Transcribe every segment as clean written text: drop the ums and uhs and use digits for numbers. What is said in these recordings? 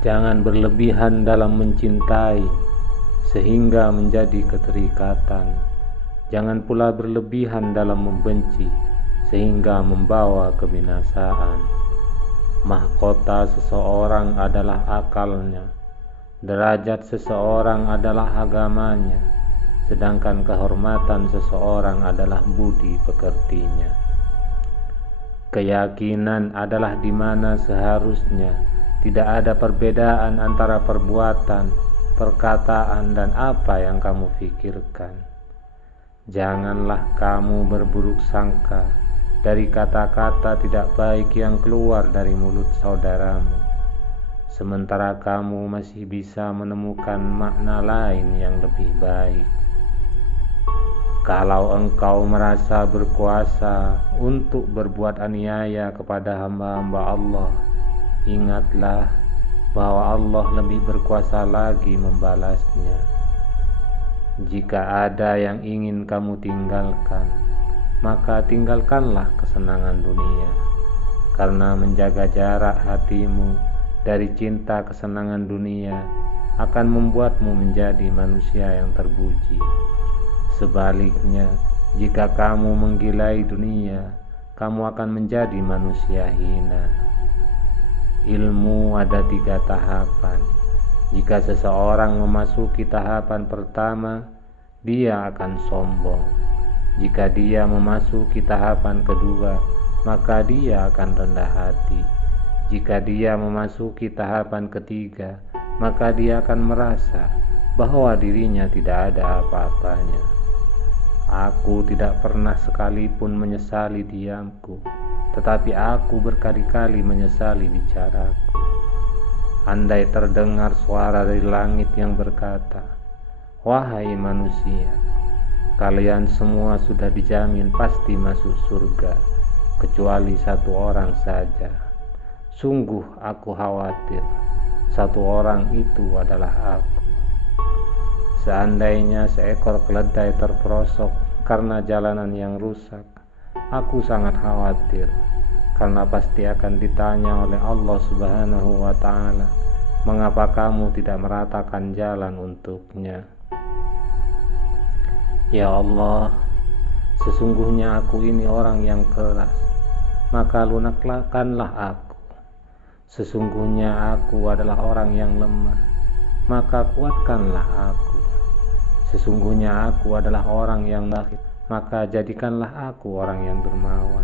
Jangan berlebihan dalam mencintai sehingga menjadi keterikatan. Jangan pula berlebihan dalam membenci sehingga membawa kebinasaan. Mahkota seseorang adalah akalnya, derajat seseorang adalah agamanya, sedangkan kehormatan seseorang adalah budi pekertinya. Keyakinan adalah di mana seharusnya tidak ada perbedaan antara perbuatan, perkataan, dan apa yang kamu pikirkan. Janganlah kamu berburuk sangka dari kata-kata tidak baik yang keluar dari mulut saudaramu, sementara kamu masih bisa menemukan makna lain yang lebih baik. Kalau engkau merasa berkuasa untuk berbuat aniaya kepada hamba-hamba Allah, ingatlah bahwa Allah lebih berkuasa lagi membalasnya. Jika ada yang ingin kamu tinggalkan, maka tinggalkanlah kesenangan dunia, karena menjaga jarak hatimu dari cinta kesenangan dunia akan membuatmu menjadi manusia yang terpuji. Sebaliknya, jika kamu menggilai dunia, kamu akan menjadi manusia hina. Ilmu ada 3 tahapan. Jika seseorang memasuki tahapan pertama, dia akan sombong. Jika dia memasuki tahapan kedua, maka dia akan rendah hati. Jika dia memasuki tahapan ketiga, maka dia akan merasa bahwa dirinya tidak ada apa-apanya. Aku tidak pernah sekalipun menyesali diamku, tetapi aku berkali-kali menyesali bicaraku. Andai terdengar suara dari langit yang berkata, "Wahai manusia, kalian semua sudah dijamin pasti masuk surga, kecuali 1 orang saja. Sungguh aku khawatir, 1 orang itu adalah aku." Seandainya seekor keledai terperosok karena jalanan yang rusak, aku sangat khawatir, karena pasti akan ditanya oleh Allah Subhanahu wa Ta'ala, "Mengapa kamu tidak meratakan jalan untuknya?" Ya Allah, sesungguhnya aku ini orang yang keras, maka lunakkanlah aku. Sesungguhnya aku adalah orang yang lemah, maka kuatkanlah aku. Sesungguhnya aku adalah orang yang bakhil, maka jadikanlah aku orang yang dermawan.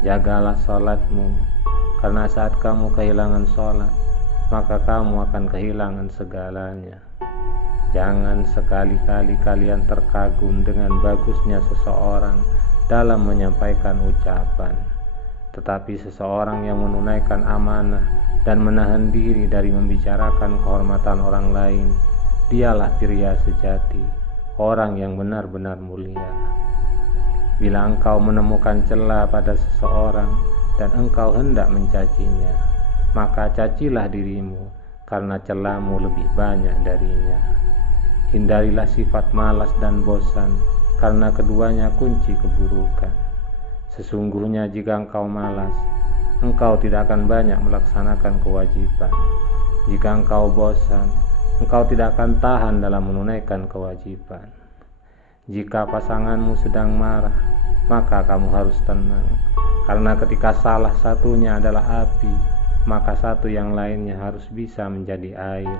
Jagalah salatmu, karena saat kamu kehilangan salat, maka kamu akan kehilangan segalanya. Jangan sekali-kali kalian terkagum dengan bagusnya seseorang dalam menyampaikan ucapan, tetapi seseorang yang menunaikan amanah dan menahan diri dari membicarakan kehormatan orang lain, dialah pria sejati, orang yang benar-benar mulia. Bila engkau menemukan celah pada seseorang dan engkau hendak mencacinya, maka cacilah dirimu, karena celahmu lebih banyak darinya. Hindarilah sifat malas dan bosan, karena keduanya kunci keburukan. Sesungguhnya jika engkau malas, engkau tidak akan banyak melaksanakan kewajiban. Jika engkau bosan, engkau tidak akan tahan dalam menunaikan kewajiban. Jika pasanganmu sedang marah, maka kamu harus tenang, karena ketika salah satunya adalah api, maka satu yang lainnya harus bisa menjadi air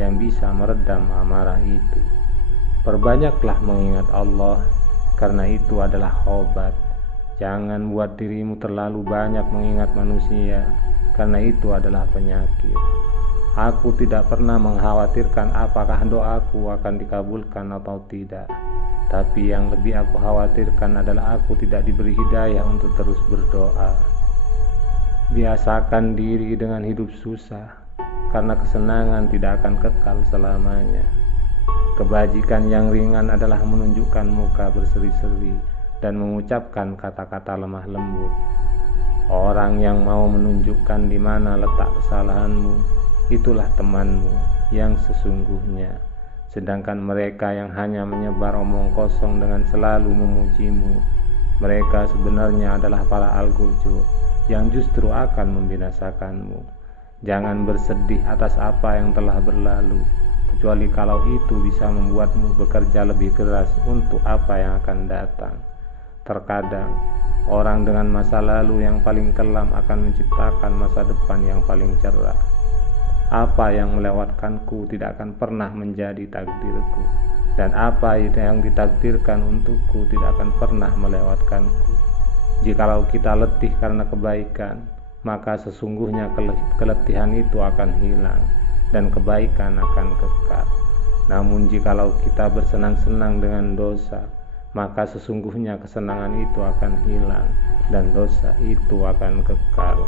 yang bisa meredam amarah itu. Perbanyaklah mengingat Allah, karena itu adalah obat. Jangan buat dirimu terlalu banyak mengingat manusia, karena itu adalah penyakit. Aku tidak pernah mengkhawatirkan apakah doaku akan dikabulkan atau tidak, tapi yang lebih aku khawatirkan adalah aku tidak diberi hidayah untuk terus berdoa. Biasakan diri dengan hidup susah, karena kesenangan tidak akan kekal selamanya. Kebajikan yang ringan adalah menunjukkan muka berseri-seri dan mengucapkan kata-kata lemah lembut. Orang yang mau menunjukkan di mana letak kesalahanmu, itulah temanmu yang sesungguhnya. Sedangkan mereka yang hanya menyebar omong kosong dengan selalu memujimu, mereka sebenarnya adalah para al-ghurjo yang justru akan membinasakanmu. Jangan bersedih atas apa yang telah berlalu, kecuali kalau itu bisa membuatmu bekerja lebih keras untuk apa yang akan datang. Terkadang, orang dengan masa lalu yang paling kelam akan menciptakan masa depan yang paling cerah. Apa yang melewatkanku tidak akan pernah menjadi takdirku, dan apa yang ditakdirkan untukku tidak akan pernah melewatkanku. Jikalau kita letih karena kebaikan, maka sesungguhnya keletihan itu akan hilang dan kebaikan akan kekal. Namun jikalau kita bersenang-senang dengan dosa, maka sesungguhnya kesenangan itu akan hilang dan dosa itu akan kekal.